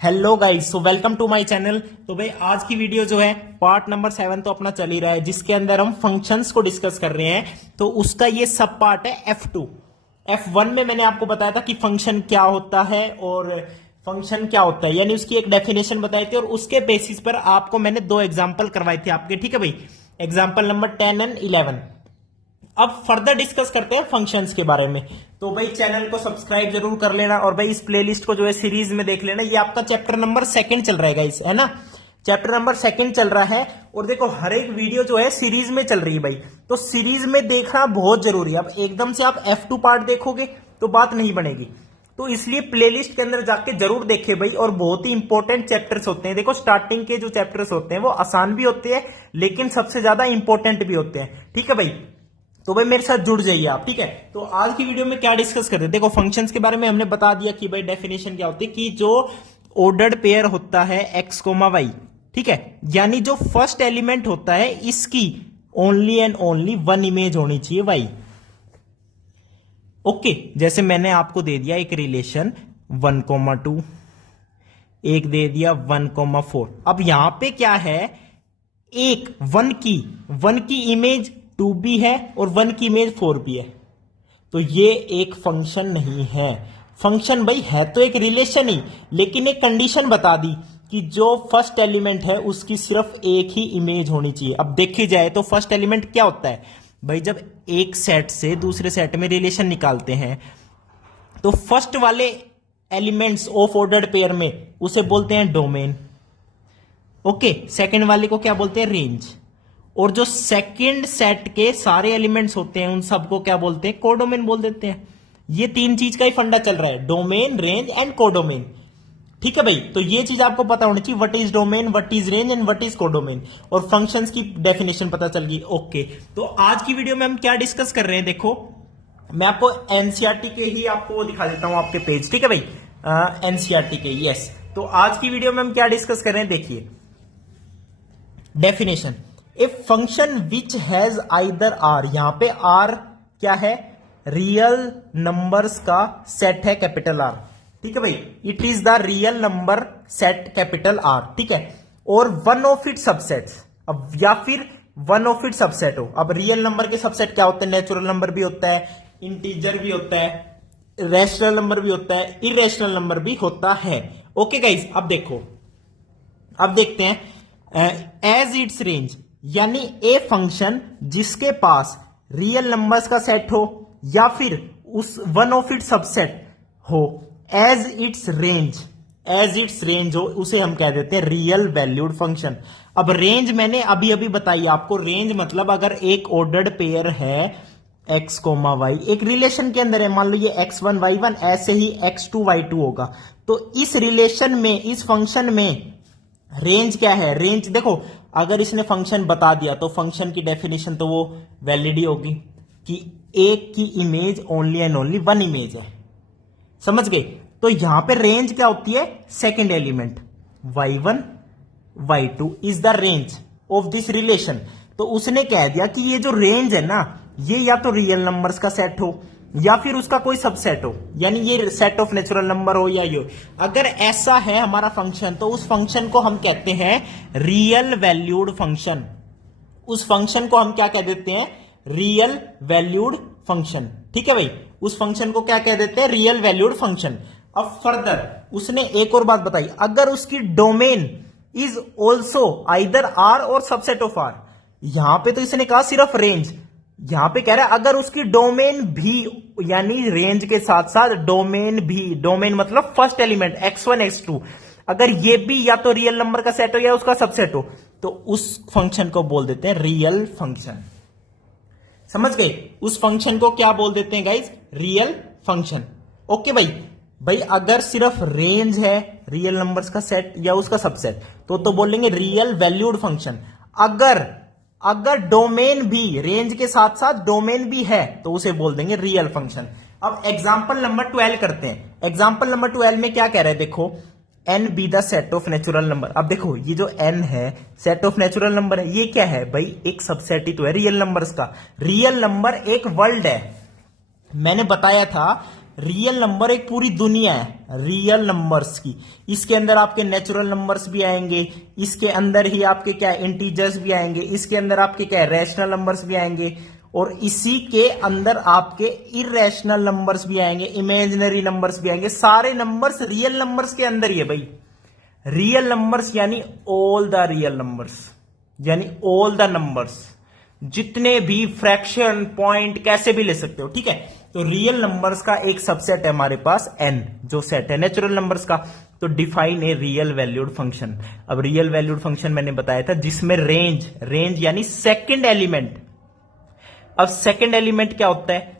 Hello guys, so welcome to my channel. तो भाई आज की वीडियो जो है पार्ट नंबर 7 तो अपना चल ही रहा है, जिसके अंदर हम फंक्शंस को डिस्कस कर रहे हैं। तो उसका ये सब पार्ट है F2। F1 में मैंने आपको बताया था कि फंक्शन क्या होता है और फंक्शन क्या होता है, यानी उसकी एक डेफिनेशन बताई थी, और उसके बेसिस पर आपको मैंने दो एग्जाम्पल करवाए थे आपके। ठीक है भाई, एग्जाम्पल नंबर 10 एंड 11। अब फर्दर डिस्कस करते हैं फंक्शंस के बारे में। तो भाई चैनल को सब्सक्राइब जरूर कर लेना, और भाई इस प्लेलिस्ट को जो है सीरीज में देख लेना। ये आपका चैप्टर नंबर 2 चल रहा है गाइस, है ना। चैप्टर नंबर 2 चल रहा है, और देखो हर एक वीडियो जो है सीरीज में चल रही है भाई, तो सीरीज में देखना बहुत जरूरी है। अब एकदम से आप F2 पार्ट देखोगे तो बात नहीं बनेगी, तो इसलिए प्लेलिस्ट के अंदर जाके जरूर देखे भाई। और बहुत ही इंपॉर्टेंट चैप्टर्स होते हैं। देखो स्टार्टिंग के जो चैप्टर्स होते हैं वो आसान भी होते हैं, लेकिन सबसे ज्यादा इंपॉर्टेंट भी होते हैं। ठीक है भाई, तो भाई मेरे साथ जुड़ जाइए आप। ठीक है, तो आज की वीडियो में क्या डिस्कस करते हैं, देखो फंक्शंस के बारे में हमने बता दिया कि भाई डेफिनेशन क्या होती है, कि जो ऑर्डर्ड पेयर होता है x, y, ठीक है, यानी जो फर्स्ट एलिमेंट होता है इसकी only and only one image होनी चाहिए y। ओके, जैसे मैंने आपको दे दिया एक रिलेशन 1,2, एक दे दिया 1,4। अब यहां पे क्या है, एक वन की इमेज 2 भी है और 1 की इमेज 4 भी है, तो ये एक फंक्शन नहीं है। फंक्शन भाई है तो एक रिलेशन ही, लेकिन एक कंडीशन बता दी कि जो फर्स्ट एलिमेंट है उसकी सिर्फ एक ही इमेज होनी चाहिए। अब देखी जाए तो फर्स्ट एलिमेंट क्या होता है भाई, जब एक सेट से दूसरे सेट में रिलेशन निकालते हैं तो फर्स्ट वाले एलिमेंट्स ऑफ ऑर्डर्ड पेयर में उसे बोलते हैं डोमेन। ओके, सेकंड वाले को क्या बोलते हैं, रेंज। और जो सेकंड सेट के सारे एलिमेंट्स होते हैं उन सबको क्या बोलते हैं, कोडोमेन बोल देते हैं। ये तीन चीज का ही फंडा चल रहा है, डोमेन, रेंज एंड कोडोमेन। ठीक है भाई, तो ये चीज आपको पता होनी चाहिए, what is domain, what is range and what is codomain, और फंक्शंस की डेफिनेशन पता चल गई। ओके, तो आज की वीडियो में हम क्या डिस्कस कर रहे हैं, देखो मैं आपको एनसीईआरटी के ही आपको दिखा देता हूं आपके पेज। ठीक है भाई, एनसीईआरटी के, यस। तो आज की वीडियो में हम क्या डिस्कस कर रहे हैं, देखिए definition. A function which has either R, यहां पे आर क्या है, रियल नंबर्स का सेट है, कैपिटल आर। ठीक है भाई, it is the real number set, capital R. ठीक है, और वन ऑफ इट सबसेट्स, अब या फिर वन ऑफ इट सबसेट हो। अब रियल नंबर के सबसेट क्या होते हैं, नेचुरल नंबर भी होता है, इंटीजर भी होता है, रैशनल नंबर भी होता है, इरेशनल नंबर भी होता है। ओके गाइज, अब देखो, अब देखते हैं एज इट्स रेंज, यानी ए फंक्शन जिसके पास रियल नंबर्स का सेट हो या फिर उस वन ऑफ इट सबसेट हो, एज इट्स रेंज हो, उसे हम कह देते हैं रियल वैल्यूड फंक्शन। अब रेंज मैंने अभी अभी बताई आपको, रेंज मतलब अगर एक ऑर्डर्ड पेयर है x, y, एक रिलेशन के अंदर है, मान लो ये x1 y1, ऐसे ही x2 y2 होगा, तो इस रिलेशन में, इस फंक्शन में रेंज क्या है, रेंज देखो अगर इसने फंक्शन बता दिया तो फंक्शन की डेफिनेशन तो वो वैलिड ही होगी कि एक की image only and only one image है। समझ गए, तो यहां पे रेंज क्या होती है, second element y1 y2 is the range of this relation. तो उसने कह दिया कि ये जो रेंज है ना, ये या तो रियल नंबर्स का सेट हो या फिर उसका कोई सबसेट हो, यानी ये सेट ऑफ नेचुरल नंबर हो या ये। अगर ऐसा है हमारा फंक्शन, तो उस फंक्शन को हम कहते हैं रियल वैल्यूड फंक्शन। उस फंक्शन को हम क्या कह देते हैं, रियल वैल्यूड फंक्शन। ठीक है भाई, उस फंक्शन को क्या कह देते हैं, रियल वैल्यूड फंक्शन। अब फर्दर उसने एक और बात बताई, अगर उसकी domain is also either R और सबसेट ऑफ आर। यहां पे तो इसने कहा सिर्फ रेंज, यहां पे कह रहा है अगर उसकी डोमेन भी, यानी रेंज के साथ साथ डोमेन भी, डोमेन मतलब फर्स्ट एलिमेंट x1 x2, अगर ये भी या तो रियल नंबर का सेट हो या उसका सबसेट हो, तो उस फंक्शन को बोल देते हैं रियल फंक्शन। समझ गए, उस फंक्शन को क्या बोल देते हैं गाइज, रियल फंक्शन। ओके भाई अगर सिर्फ रेंज है, रियल नंबर्स का सेट या उसका सबसेट, तो बोलेंगे रियल वैल्यूड फंक्शन। अगर डोमेन भी, रेंज के साथ साथ डोमेन भी है, तो उसे बोल देंगे रियल फंक्शन। अब एग्जांपल नंबर 12 करते हैं। एग्जांपल नंबर 12 में क्या कह रहा है, देखो n be the set of natural number. अब देखो ये जो n है सेट ऑफ नेचुरल नंबर है, ये क्या है भाई, एक सबसेट ही तो है रियल नंबर्स का। रियल नंबर एक वर्ल्ड है, मैंने बताया था रियल नंबर एक पूरी दुनिया है रियल नंबर्स की। इसके अंदर आपके नेचुरल नंबर्स भी आएंगे, इसके अंदर ही आपके क्या इंटीजर्स भी आएंगे, इसके अंदर आपके क्या रैशनल नंबर्स भी आएंगे, और इसी के अंदर आपके इरेशनल नंबर्स भी आएंगे, इमेजिनरी नंबर्स भी आएंगे। सारे नंबर्स रियल नंबर्स के अंदर ही है भाई। रियल नंबर्स यानी ऑल द रियल नंबर्स, यानी ऑल द नंबर्स, जितने भी फ्रैक्शन पॉइंट कैसे भी ले सकते हो, ठीक है। तो रियल नंबर्स का एक सबसेट है हमारे पास n, जो सेट है नेचुरल नंबर्स का। तो define a real valued function. अब रियल वैल्यूड फंक्शन मैंने बताया था जिसमें रेंज यानी सेकंड एलिमेंट। अब सेकंड एलिमेंट क्या होता है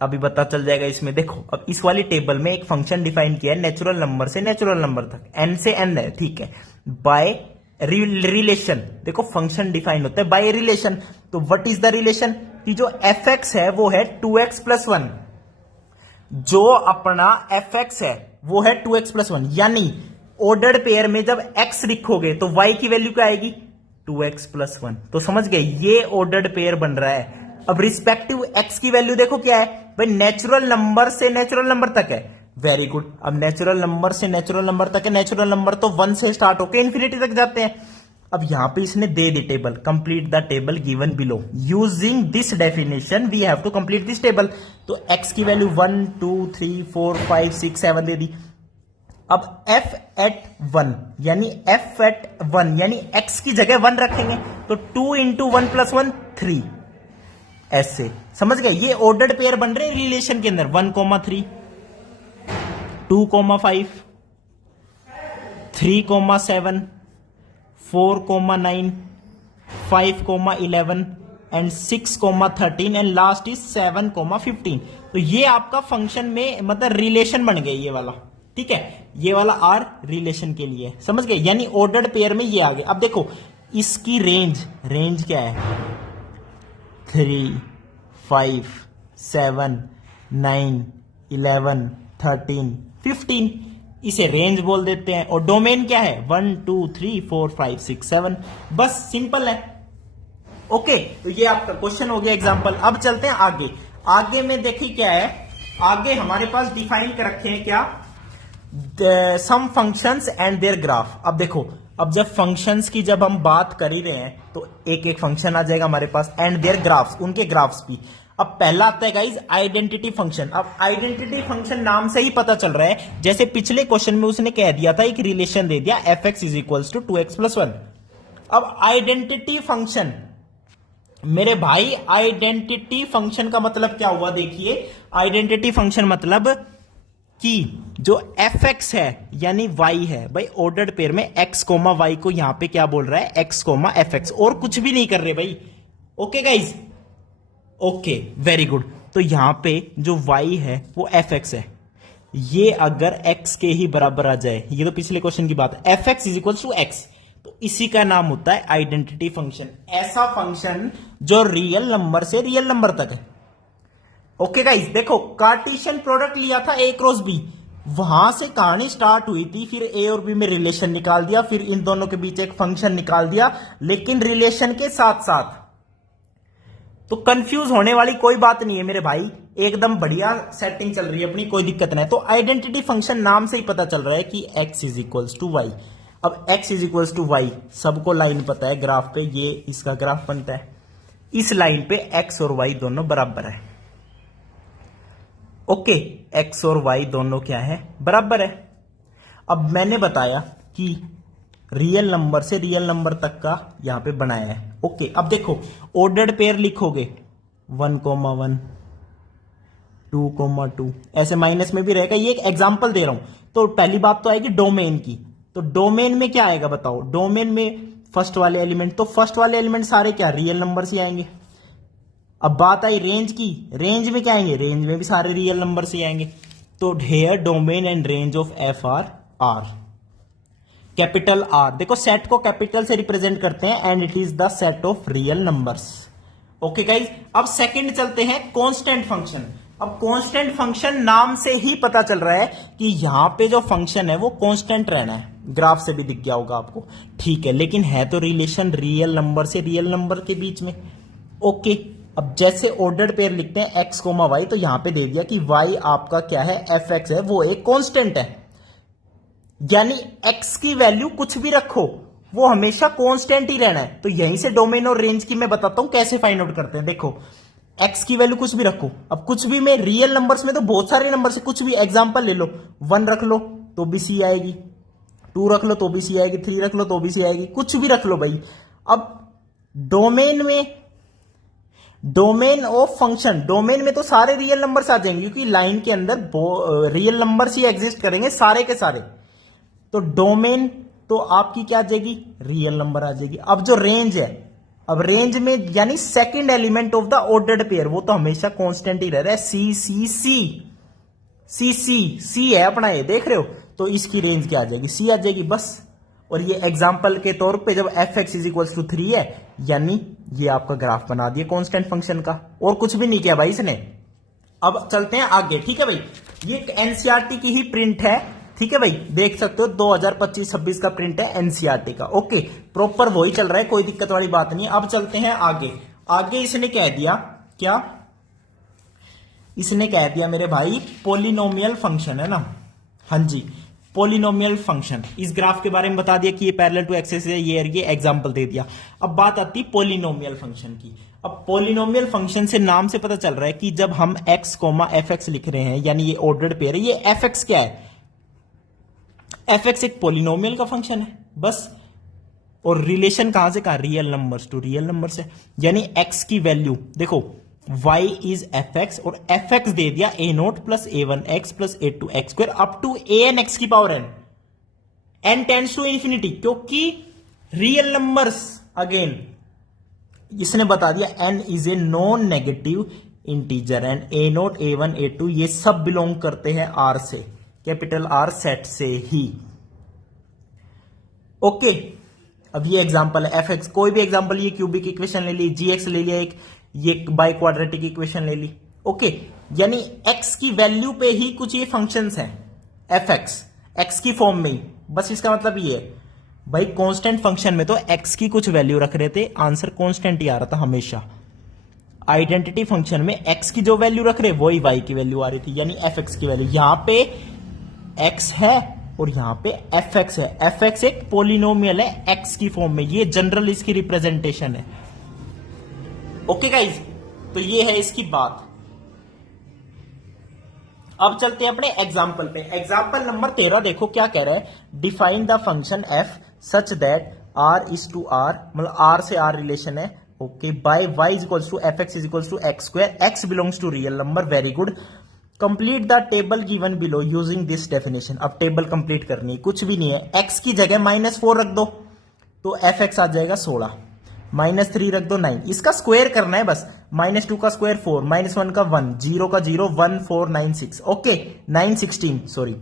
अभी पता चल जाएगा इसमें। देखो अब इस वाली टेबल में एक फंक्शन डिफाइन किया है नेचुरल नंबर से नेचुरल नंबर तक, n से n है, ठीक है, बाय रिलेशन। देखो फंक्शन डिफाइन होता है बाय रिलेशन। तो व्हाट इज द रिलेशन कि जो fx है वो है 2x प्लस 1, जो अपना fx है वो है 2x प्लस 1, यानी ऑर्डर्ड पेयर में जब x लिखोगे तो y की वैल्यू क्या आएगी 2x प्लस 1। तो समझ गए ये ऑर्डर्ड पेयर बन रहा है। अब रिस्पेक्टिव x की वैल्यू देखो क्या है भाई, नेचुरल नंबर से नेचुरल नंबर तक है। Very good. अब नेचुरल नंबर से नेचुरल नंबर तक है, नेचुरल नंबर तो 1 से स्टार्ट होकर इन्फिनिटी तक जाते हैं। अब यहां पे इसने दे दी table, complete the table given below. Using this definition we have to complete this table. तो x की वैल्यू 1 2 3 4 5 6 7 दे दी। अब f एट 1 यानी f एट 1 यानी x की जगह 1 रखेंगे, तो 2 इंटू 1 प्लस 1 3, ऐसे समझ गए। ये ऑर्डर्ड पेयर बन रहे हैं रिलेशन के अंदर 1,3 2,5 3,7 4,9 5,11 एंड 6,13 एंड लास्ट इज 7,15। तो ये आपका फंक्शन में मतलब रिलेशन बन गया ये वाला, ठीक है। ये वाला आर रिलेशन के लिए, समझ गए, यानी ऑर्डर्ड पेयर में ये आ गया। अब देखो इसकी रेंज क्या है 3 5 7 9 11 13 15, इसे रेंज बोल देते हैं। और डोमेन क्या है 1 2 3 4 5 6 7, बस सिंपल है। ओके, तो ये आपका क्वेश्चन हो गया एग्जांपल। अब चलते हैं आगे में देखिए क्या है। आगे हमारे पास डिफाइन कर रखे हैं क्या, सम फंक्शंस एंड देयर ग्राफ। अब देखो अब जब फंक्शंस की जब हम बात कर ही रहे हैं तो एक एक फंक्शन आ जाएगा हमारे पास, एंड देयर ग्राफ्स, उनके ग्राफ्स भी। अब पहला आता है गाइस आइडेंटिटी फंक्शन। अब आइडेंटिटी फंक्शन नाम से ही पता चल रहा है, जैसे पिछले क्वेश्चन में उसने कह दिया था, एक रिलेशन दे दिया fx is equals to 2x plus 1। अब आइडेंटिटी फंक्शन मेरे भाई, आइडेंटिटी फंक्शन का मतलब क्या हुआ देखिए। आइडेंटिटी फंक्शन मतलब कि जो fx है यानी y है भाई, ऑर्डर्ड पेयर में x कोमा y को यहां पे क्या बोल रहा है x कोमा fx, और कुछ भी नहीं कर रहे भाई। Okay guys, okay very good. तो यहां पे जो y है वो fx है, ये अगर x के ही बराबर आ जाए, ये तो पिछले क्वेश्चन की बात है, fx is equal to x, तो इसी का नाम होता है आइडेंटिटी फंक्शन। ऐसा फंक्शन जो रियल नंबर से रियल नंबर तक है। ओके गाइस, देखो कार्टेशियन प्रोडक्ट लिया था a क्रॉस b, वहां से कहानी स्टार्ट हुई थी, फिर a और b में रिलेशन निकाल दिया, फिर इन दोनों के बीच एक फंक्शन निकाल दिया, लेकिन रिलेशन के साथ साथ। तो कंफ्यूज होने वाली कोई बात नहीं है मेरे भाई, एकदम बढ़िया सेटिंग चल रही है अपनी, कोई दिक्कत नहीं। तो आइडेंटिटी फंक्शन नाम से ही पता चल रहा है कि x is equals to y. अब x is equals to y, सबको लाइन पता है ग्राफ पे, ये इसका ग्राफ बनता है। इस लाइन पे x और y दोनों बराबर है। ओके, x और y दोनों क्या है बराबर है। अब मैंने बताया कि रियल नंबर से रियल नंबर तक का यहां पे बनाया है। ओके, अब देखो ऑर्डर्ड पेयर लिखोगे 1,1 2,2, ऐसे माइनस में भी रहेगा, ये एक एग्जांपल दे रहा हूं। तो पहली बात तो आएगी डोमेन की। तो डोमेन में क्या आएगा बताओ, डोमेन में फर्स्ट वाले एलिमेंट, तो फर्स्ट वाले एलिमेंट सारे क्या रियल नंबर से आएंगे। अब बात आई रेंज की, रेंज में क्या आएंगे, रेंज में भी सारे रियल नंबर से आएंगे। तो here domain and range of F are capital R. देखो सेट को कैपिटल से रिप्रेजेंट करते हैं and it is the set of real numbers. Okay guys, अब सेकंड चलते हैं कांस्टेंट फंक्शन। अब कांस्टेंट फंक्शन नाम से ही पता चल रहा है कि यहां पे जो फंक्शन है वो कांस्टेंट रहना है, ग्राफ से भी दिख गया होगा आपको, ठीक है, लेकिन है तो रिलेशन रियल नंबर से रियल नंबर के बीच में। ओके, अब जैसे ऑर्डर्ड पेयर लिखते हैं x कोमा वाई, तो यहां पे दे दिया कि y आपका क्या है, fx है, वो एक कांस्टेंट है, यानी x की वैल्यू कुछ भी रखो वो हमेशा कांस्टेंट ही रहना है। तो यहीं से डोमेन और रेंज की मैं बताता हूं कैसे फाइंड आउट करते हैं। देखो x की वैल्यू कुछ भी रखो, अब कुछ भी में रियल नंबर्स में तो बहुत सारे नंबर से कुछ भी एग्जांपल ले लो, 1 रख लो तो भी सी आएगी, 2 रख लो तो भी सी आएगी, 3 रख लो तो भी सी आएगी, कुछ भी रख लो भाई। अब डोमेन ऑफ फंक्शन, डोमेन में तो सारे रियल नंबर्स आ जाएंगे क्योंकि लाइन के अंदर रियल नंबर्स ही एग्जिस्ट करेंगे सारे के सारे। तो डोमेन तो आपकी क्या आ जाएगी, रियल नंबर आ जाएगी। अब जो रेंज है, अब रेंज में यानी second element of the ordered pair, वो तो हमेशा कांस्टेंट ही रह रहा है, सी है अपना, ये देख रहे हो, तो इसकी रेंज क्या आ जाएगी, सी आ जाएगी बस। और ये एग्जांपल के तौर पे जब fx इज इक्वल टू 3 है, यानी ये आपका ग्राफ बना दिया कांस्टेंट फंक्शन का, और कुछ भी नहीं किया भाई इसने। अब चलते हैं आगे, ठीक है भाई, ये एक एनसीईआरटी की ही प्रिंट है, ठीक है भाई, देख सकते हो 2025-26 का प्रिंट है एनसीईआरटी का, ओके, प्रॉपर वही चल रहा है, कोई दिक्कत वाली बात नहीं। अब चलते हैं आगे। आगे इसने कह दिया क्या, इसने कह दिया मेरे भाई पोलिनोमियल फंक्शन है ना, हाँ जी, पोलिनोमियल फंक्शन, इस ग्राफ के बारे में बता दिया कि ये पैरेलल टू एक्सिस है, ये एग्जांपल दे दिया। अब बात आती है पोलिनोमियल फंक्शन की। अब पोलिनोमियल फंक्शन से नाम से पता चल रहा है कि जब हम x कोमा fx लिख रहे हैं, यानी ये ऑर्डर्ड पेयर है, ये fx क्या है, fx एक पोलिनोमियल का फंक्शन है बस। और रिलेशन कहां से, कहा, real numbers to real numbers है, यानी x की वैल्यू देखो y इज fx, और fx दे दिया a0 plus a1x plus a2x square up to an x की power n tends to infinity, क्योंकि रियल नंबर्स अगेन इसने बता दिया n is a non negative integer, and a0 a1 a2 ये सब बिलोंग करते हैं r से, कैपिटल R सेट से ही, ओके। अब ये एग्जांपल है fx, कोई भी एग्जांपल, ये क्यूबिक इक्वेशन ले ली, gx ले लिया एक, ये बाई क्वाड्रेटिक इक्वेशन ले ली, ओके, यानी x की वैल्यू पे ही कुछ ये फंक्शंस हैं, fx x की फॉर्म में ही, बस इसका मतलब ये है भाई, कांस्टेंट फंक्शन में तो x की कुछ वैल्यू रख रहे थे, आंसर कांस्टेंट ही आ रहा था हमेशा। आइडेंटिटी फंक्शन में x की जो वैल्यू रख रहे वही y की वैल्यू आ रही थी, यानी fx की वैल्यू, यहां पे x है और यहां पे fx है, fx एक पोलिनोमियल है x की फॉर्म में, ये जनरल इसकी रिप्रेजेंटेशन है, ओके गाइज, तो ये है इसकी बात। अब चलते हैं अपने एग्जाम्पल पे। एग्जाम्पल नंबर 13 देखो क्या कह रहा है, define the function f such that r is to r, मतलब r से r रिलेशन है, okay, by y is equals to fx is equals to x square, x belongs to real number, very good. Complete the table given below using this definition. अब table complete करनी है, कुछ भी नहीं है, x की जगह -4 रख दो तो fx आ जाएगा 16, -3 रख दो 9, इसका स्क्वायर करना है बस, -2 का स्क्वायर 4, -1 का 1, 0 का 0, 1 4 9 6, ओके 9 16 सॉरी।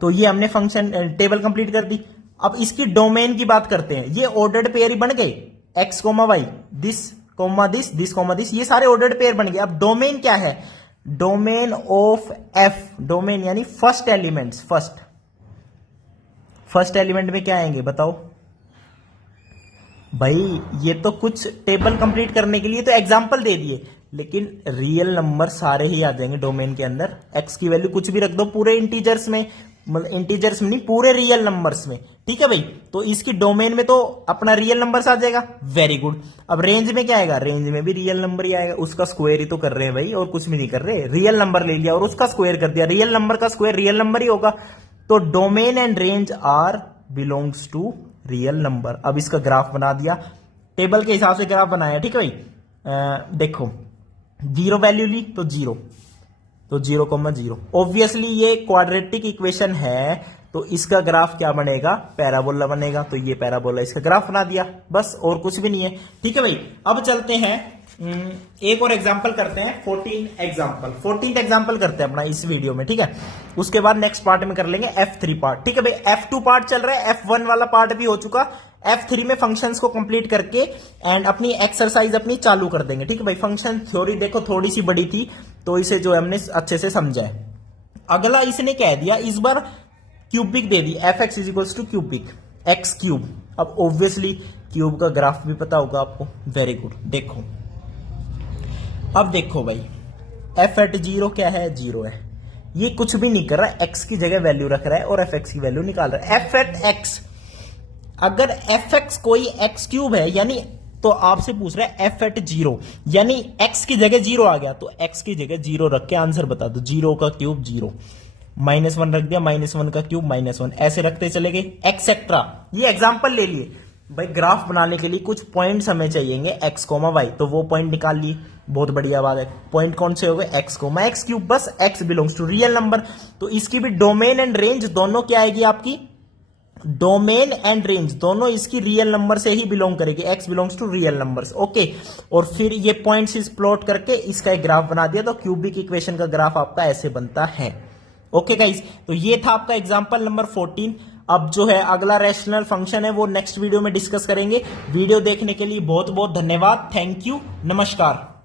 तो ये हमने फंक्शन टेबल कंप्लीट कर दी। अब इसकी डोमेन की बात करते हैं, ये ऑर्डर्ड पेयर ही बन गए, x comma y, this comma this comma this, ये सारे ऑर्डर्ड पेयर बन गए। अब डोमेन क्या है, डोमेन ऑफ f, डोमेन यानी फर्स्ट एलिमेंट्स, फर्स्ट एलिमेंट में क्या आएंगे बताओ भाई, ये तो कुछ टेबल कंप्लीट करने के लिए तो एग्जांपल दे दिए, लेकिन रियल नंबर सारे ही आ जाएंगे डोमेन के अंदर। x की वैल्यू कुछ भी रख दो पूरे इंटीजर्स में, मतलब इंटीजर्स में नहीं, पूरे रियल नंबर्स में, ठीक है भाई। तो इसकी डोमेन में तो अपना रियल नंबर्स आ जाएगा, वेरी गुड। अब रेंज में क्या आएगा, रेंज में भी रियल नंबर ही आएगा, उसका स्क्वायर ही तो कर रहे हैं भाई, और कुछ भी नहीं कर रहे, रियल नंबर ले लिया और उसका स्क्वायर कर दिया, रियल नंबर का स्क्वायर रियल नंबर ही होगा। तो domain and range are belongs to real number. अब इसका ग्राफ बना दिया, टेबल के हिसाब से ग्राफ बनाया, ठीक है भाई। देखो 0 वैल्यू ली तो 0, तो 0,0, ऑब्वियसली ये क्वाड्रेटिक इक्वेशन है, तो इसका ग्राफ क्या बनेगा, पैराबोला बनेगा, तो ये पैराबोला, इसका ग्राफ बना दिया बस, और कुछ भी नहीं है, ठीक है भाई। अब चलते हैं एक और एग्जांपल करते हैं, 14th एग्जांपल करते हैं अपना इस वीडियो में, ठीक है। उसके बाद नेक्स्ट पार्ट में कर लेंगे F3 पार्ट, ठीक है भाई। F2 पार्ट चल रहा है, F1 वाला पार्ट भी हो चुका, F3 में फंक्शंस को कंप्लीट करके एंड अपनी एक्सरसाइज अपनी चालू कर देंगे, ठीक है भाई। फंक्शन थ्योरी देखो थोड़ी सी बड़ी थी, तो इसे जो है हमने अच्छे से समझा है। अगला इसने कह दिया, इस बार क्यूबिक दे दी, fx is equals to cubic, x cube. अब ऑब्वियसली क्यूब का ग्राफ भी पता होगा आपको, वेरी गुड। देखो अब देखो भाई, एफ एट जीरो क्या है, जीरो है। ये कुछ भी नहीं कर रहा, एक्स की जगह वैल्यू रख रहा है और एफ एक्स की वैल्यू निकाल रहा है। एफ एट एक्स, अगर एफ एक्स कोई एक्स क्यूब है, यानी तो आपसे पूछ रहा है एफ एट जीरो, यानी एक्स की जगह जीरो आ गया, तो एक्स की जगह जीरो रख के आंसर बता दो। जीरो का क्यूब जीरो, -1 रख दिया, -1 का क्यूब -1, ऐसे रखते चले गए एक्सेट्रा। ये एग्जांपल ले लिए भाई, ग्राफ बनाने के लिए कुछ पॉइंट्स हमें चाहिए एक्स कोमा वाई, तो वो पॉइंट निकाल लिए, बहुत बढ़िया बात है। पॉइंट कौन से हो गए, एक्स कोमा एक्स क्यूब, बस x belongs to real number, तो इसकी भी डोमेन एंड रेंज दोनों क्या आएगी आपकी, डोमेन एंड रेंज दोनों इसकी रियल नंबर से ही बिलोंग करेगी, x belongs to real numbers, okay. और फिर ये पॉइंट्स इस प्लॉट करके इसका एक ग्राफ बना दिया, तो क्यूबिक इक्वेशन का ग्राफ आपका ऐसे बनता है, ओके गाइस। तो ये था आपका एग्जांपल नंबर 14। अब जो है अगला रैशनल फंक्शन है वो नेक्स्ट वीडियो में डिस्कस करेंगे। वीडियो देखने के लिए बहुत बहुत धन्यवाद, थैंक यू, नमस्कार।